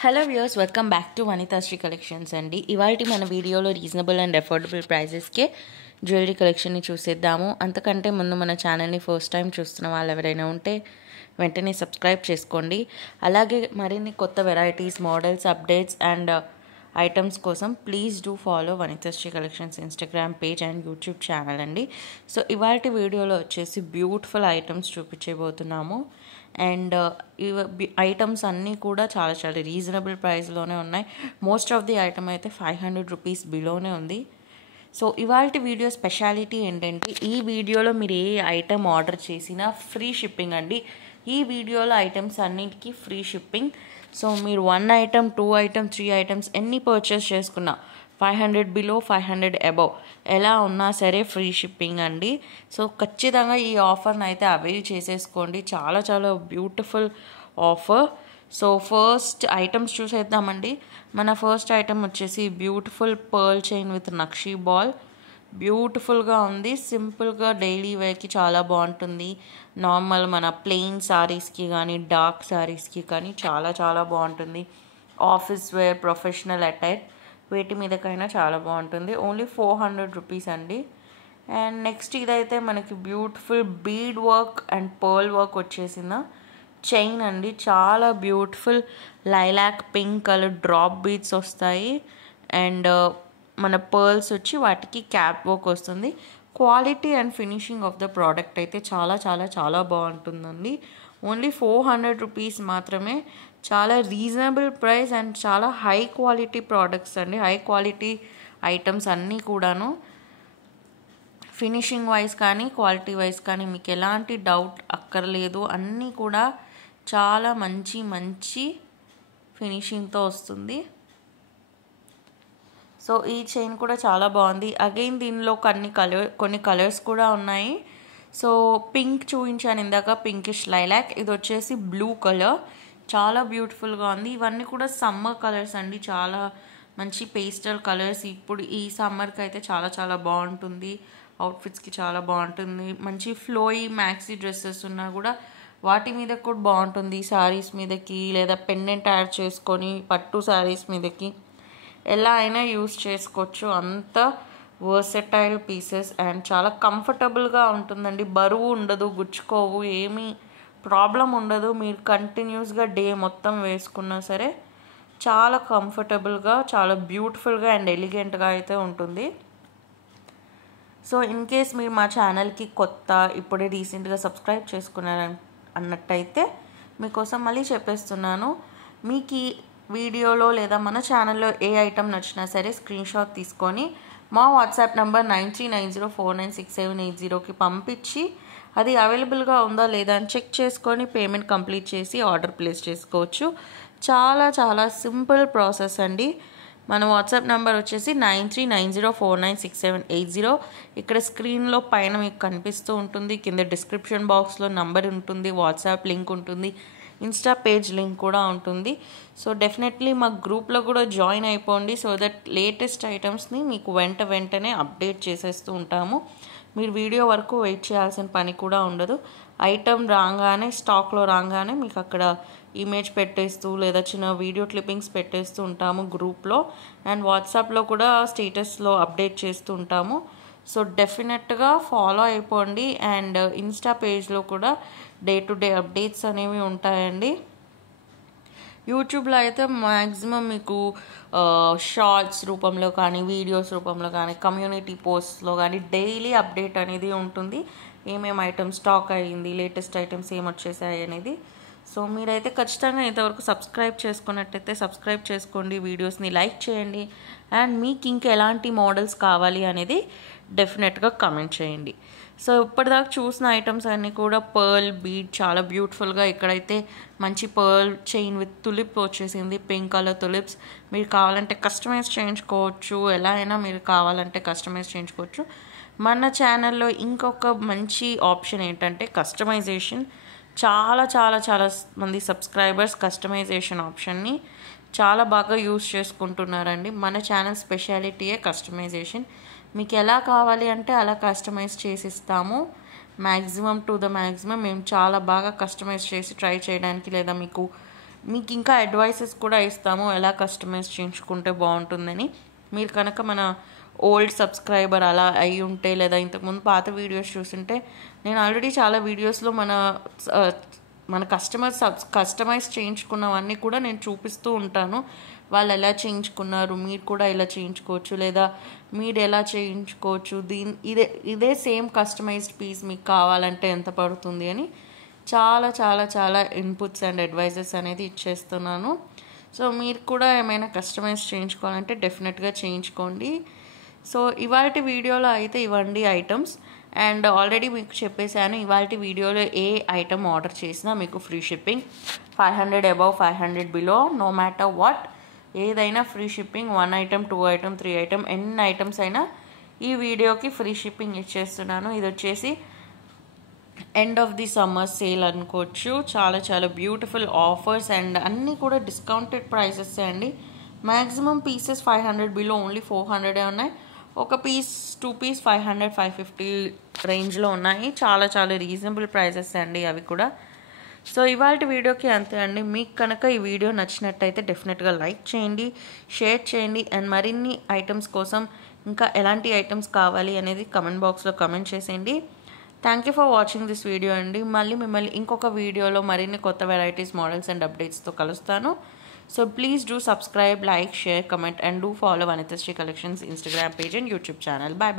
Hello viewers, welcome back to Vanithasri collections అండి. ఇవాళ మన వీడియోలో రీజనబుల్ అండ్ అఫోర్డబుల్ ప్రైజెస్కే జ్యువెలరీ కలెక్షన్ని చూసేద్దాము. అంతకంటే ముందు మన ఛానల్ని ఫస్ట్ టైం చూస్తున్న వాళ్ళు ఎవరైనా ఉంటే వెంటనే సబ్స్క్రైబ్ చేసుకోండి. అలాగే మరిన్ని కొత్త varieties, models, updates and items కోసం please do follow Vanithasri collections Instagram page and YouTube channel అండి. సో ఇవాళ వీడియోలో వచ్చేసి బ్యూటిఫుల్ ఐటమ్స్ చూపించబోతున్నాము. అండ్ ఐటమ్స్ అన్నీ కూడా చాలా చాలా రీజనబుల్ ప్రైస్లోనే ఉన్నాయి. మోస్ట్ ఆఫ్ ది ఐటమ్ అయితే 500 రూపీస్ బిలోనే ఉంది. సో ఇవాళ వీడియో స్పెషాలిటీ ఏంటంటే, ఈ వీడియోలో మీరు ఏ ఐటమ్ ఆర్డర్ చేసినా ఫ్రీ షిప్పింగ్ అండి. ఈ వీడియోలో ఐటమ్స్ అన్నిటికీ ఫ్రీ షిప్పింగ్. సో మీరు 1 ఐటమ్, 2 ఐటమ్, 3 ఐటమ్స్ ఎన్ని పర్చేస్ చేసుకున్నా 500 బిలో, 500 అబవ్ ఎలా ఉన్నా సరే ఫ్రీ షిప్పింగ్ అండి. సో ఖచ్చితంగా ఈ ఆఫర్ని అయితే అవైల్ చేసేసుకోండి. చాలా చాలా beautiful offer. So first items చూసేద్దామండి. మన ఫస్ట్ ఐటమ్ వచ్చేసి beautiful pearl chain with nakshi ball. బ్యూటిఫుల్గా ఉంది. సింపుల్గా డైలీ వేర్కి చాలా బాగుంటుంది. నార్మల్ మన ప్లెయిన్ శారీస్కి కానీ, డార్క్ శారీస్కి కానీ చాలా చాలా బాగుంటుంది. ఆఫీస్ వేర్, ప్రొఫెషనల్ అటైర్ వీటి మీదకైనా చాలా బాగుంటుంది. ఓన్లీ 400 రూపీస్ అండి. అండ్ నెక్స్ట్ ఇదైతే మనకి beautiful bead work and pearl work వచ్చేసిన చైన్ అండి. చాలా beautiful lilac pink colour drop beads వస్తాయి. అండ్ మన పర్ల్స్ వచ్చి వాటికి క్యాప్ వర్క్ వస్తుంది. Quality and finishing of the product అయితే చాలా చాలా చాలా బాగుంటుందండి. ఓన్లీ 400 రూపీస్ మాత్రమే. చాలా రీజనబుల్ ప్రైస్ అండ్ చాలా హై క్వాలిటీ ప్రోడక్ట్స్ అండి. హై క్వాలిటీ ఐటమ్స్ అన్నీ కూడాను. ఫినిషింగ్ వైజ్ కానీ, క్వాలిటీ వైజ్ కానీ మీకు ఎలాంటి డౌట్ అక్కర్లేదు. అన్నీ కూడా చాలా మంచి మంచి ఫినిషింగ్తో వస్తుంది. సో ఈ చైన్ కూడా చాలా బాగుంది. అగైన్ దీనిలో కొన్ని కలర్స్ కూడా ఉన్నాయి. సో పింక్ చూపించాను ఇందాక, పింకిష్ లైలాక్. ఇది వచ్చేసి బ్లూ కలర్. చాలా బ్యూటిఫుల్గా ఉంది. ఇవన్నీ కూడా సమ్మర్ కలర్స్ అండి. చాలా మంచి పేస్టల్ కలర్స్. ఇప్పుడు ఈ సమ్మర్కి అయితే చాలా చాలా బాగుంటుంది. అవుట్ఫిట్స్కి చాలా బాగుంటుంది. మంచి ఫ్లోయి మ్యాక్సీ డ్రెస్సెస్ ఉన్నా కూడా వాటి మీద కూడా బాగుంటుంది. శారీస్ మీదకి లేదా పెండెంట్ యాడ్ చేసుకొని పట్టు శారీస్ మీదకి ఎలా అయినా యూస్ చేసుకోవచ్చు. అంత వర్సటైల్ పీసెస్ అండ్ చాలా కంఫర్టబుల్గా ఉంటుందండి. బరువు ఉండదు, గుచ్చుకోవు, ఏమీ ప్రాబ్లం ఉండదు. మీరు కంటిన్యూస్గా డే మొత్తం వేసుకున్నా సరే చాలా కంఫర్టబుల్గా, చాలా బ్యూటిఫుల్గా అండ్ ఎలిగెంట్గా అయితే ఉంటుంది. సో ఇన్ కేస్ మీరు మా ఛానల్కి కొత్త, ఇప్పుడే రీసెంట్గా సబ్స్క్రైబ్ చేసుకున్నారు అన్నట్టయితే మీకోసం మళ్ళీ చెప్పేస్తున్నాను. మీకు ఈ వీడియోలో లేదా మన ఛానల్లో ఏ ఐటమ్ నచ్చినా సరే స్క్రీన్ షాట్ తీసుకొని మా వాట్సాప్ నెంబర్ 9390496780కి పంపించి అది అవైలబుల్గా ఉందా లేదా అని చెక్ చేసుకొని పేమెంట్ కంప్లీట్ చేసి ఆర్డర్ ప్లేస్ చేసుకోవచ్చు. చాలా చాలా సింపుల్ ప్రాసెస్ అండి. మన వాట్సాప్ నెంబర్ వచ్చేసి 9390496780. ఇక్కడ స్క్రీన్లో పైన మీకు కనిపిస్తూ ఉంటుంది. కింద డిస్క్రిప్షన్ బాక్స్లో నంబర్ ఉంటుంది, వాట్సాప్ లింక్ ఉంటుంది, ఇన్స్టా పేజ్ లింక్ కూడా ఉంటుంది. సో డెఫినెట్లీ మా గ్రూప్లో కూడా జాయిన్ అయిపోండి. సో దట్ లేటెస్ట్ ఐటమ్స్ని మీకు వెంటనే అప్డేట్ చేసేస్తూ ఉంటాము. మీరు వీడియో వరకు వెయిట్ చేయాల్సిన పని కూడా ఉండదు. ఐటమ్ రాగానే, స్టాక్లో రాగానే మీకు అక్కడ ఇమేజ్ పెట్టేస్తూ లేదా చిన్న వీడియో క్లిప్పింగ్స్ పెట్టేస్తూ ఉంటాము గ్రూప్లో. అండ్ వాట్సాప్లో కూడా స్టేటస్లో అప్డేట్ చేస్తూ ఉంటాము. సో డెఫినెట్గా ఫాలో అయిపోండి. అండ్ ఇన్స్టా పేజ్లో కూడా డే టు డే అప్డేట్స్ అనేవి ఉంటాయండి. యూట్యూబ్లో అయితే మ్యాక్సిమం మీకు షార్ట్స్ రూపంలో కానీ, వీడియోస్ రూపంలో కానీ, కమ్యూనిటీ పోస్ట్స్లో కానీ డైలీ అప్డేట్ అనేది ఉంటుంది. ఏమేమి ఐటమ్స్ స్టాక్ అయ్యింది, లేటెస్ట్ ఐటమ్స్ ఏమొచ్చేసాయి అనేది. సో మీరైతే ఖచ్చితంగా ఇంతవరకు సబ్స్క్రైబ్ చేసుకున్నట్టయితే సబ్స్క్రైబ్ చేసుకోండి, వీడియోస్ని లైక్ చేయండి. అండ్ మీకు ఇంకా ఎలాంటి మోడల్స్ కావాలి అనేది డెఫినెట్గా కమెంట్ చేయండి. సో ఇప్పటిదాకా చూసిన ఐటమ్స్ అన్నీ కూడా పర్ల్ బీడ్ చాలా బ్యూటిఫుల్గా. ఇక్కడైతే మంచి పర్ల్ చైన్ విత్ తులిప్ వచ్చేసింది, పింక్ కలర్ తులిప్స్. మీరు కావాలంటే కస్టమైజ్ చేయించుకోవచ్చు. ఎలా అయినా మీరు కావాలంటే కస్టమైజ్ చేయించుకోవచ్చు. మన ఛానల్లో ఇంకొక మంచి ఆప్షన్ ఏంటంటే కస్టమైజేషన్. చాలా చాలా చాలా మంది సబ్స్క్రైబర్స్ కస్టమైజేషన్ ఆప్షన్ని చాలా బాగా యూస్ చేసుకుంటున్నారండి. మన ఛానల్ స్పెషాలిటీయే కస్టమైజేషన్. మీకు ఎలా కావాలి అంటే అలా కస్టమైజ్ చేసిస్తాము. మ్యాక్సిమం టు ద మ్యాక్సిమం మేము చాలా బాగా కస్టమైజ్ చేసి ట్రై చేయడానికి లేదా మీకు మీకు ఇంకా అడ్వైసెస్ కూడా ఇస్తాము ఎలా కస్టమైజ్ చేయించుకుంటే బాగుంటుందని. మీరు కనుక మన ఓల్డ్ సబ్స్క్రైబర్ అలా అయి ఉంటే, లేదా ఇంతకుముందు పాత వీడియోస్ చూస్తుంటే, నేను ఆల్రెడీ చాలా వీడియోస్లో మన కస్టమైజ్ చేయించుకున్నవన్నీ కూడా నేను చూపిస్తూ ఉంటాను. వాళ్ళు ఎలా చేయించుకున్నారు, మీరు కూడా ఇలా చేయించుకోవచ్చు, లేదా మీరు ఎలా చేయించుకోవచ్చు, ఇదే సేమ్ కస్టమైజ్డ్ పీస్ మీకు కావాలంటే ఎంత పడుతుంది అని చాలా చాలా చాలా ఇన్పుట్స్ అండ్ అడ్వైజెస్ అనేది ఇచ్చేస్తున్నాను. సో మీరు కూడా ఏమైనా కస్టమైజ్ చేయించుకోవాలంటే డెఫినెట్గా చేయించుకోండి. సో ఇవాళ వీడియోలో అయితే ఇవ్వండి ఐటమ్స్. అండ్ ఆల్రెడీ మీకు చెప్పేశాను, ఇవాళ వీడియోలో ఏ ఐటమ్ ఆర్డర్ చేసినా మీకు free shipping. 500 above, 500 below, no matter what, ఏదైనా free shipping. 1 item, 2 item, 3 item, ఎన్ని ఐటమ్స్ అయినా ఈ వీడియోకి ఫ్రీ షిప్పింగ్ ఇచ్చేస్తున్నాను. ఇది వచ్చేసి end of the summer sale అనుకోవచ్చు. చాలా చాలా బ్యూటిఫుల్ ఆఫర్స్ అండ్ అన్నీ కూడా డిస్కౌంటెడ్ ప్రైసెస్ అండి. మ్యాక్సిమం పీసెస్ 500 బిలో, ఓన్లీ 400 ఉన్నాయి. ఒక పీస్ 2 పీస్ 500, 550 రేంజ్లో ఉన్నాయి. చాలా చాలా రీజనబుల్ ప్రైసెస్ అండి అవి కూడా. సో ఇవాళ వీడియోకి అంతే అండి. మీకు కనుక ఈ వీడియో నచ్చినట్టయితే డెఫినెట్గా లైక్ చేయండి, షేర్ చేయండి. అండ్ మరిన్ని ఐటమ్స్ కోసం ఇంకా ఎలాంటి ఐటమ్స్ కావాలి అనేది కమెంట్ బాక్స్లో కమెంట్ చేసేయండి. Thank you for watching this video అండి. మళ్ళీ మిమ్మల్ని ఇంకొక వీడియోలో మరిన్ని కొత్త వెరైటీస్, మోడల్స్ అండ్ అప్డేట్స్తో కలుస్తాను. So please do subscribe, like, share, comment and do follow Vanitha Sri Collections Instagram page and YouTube channel. Bye bye.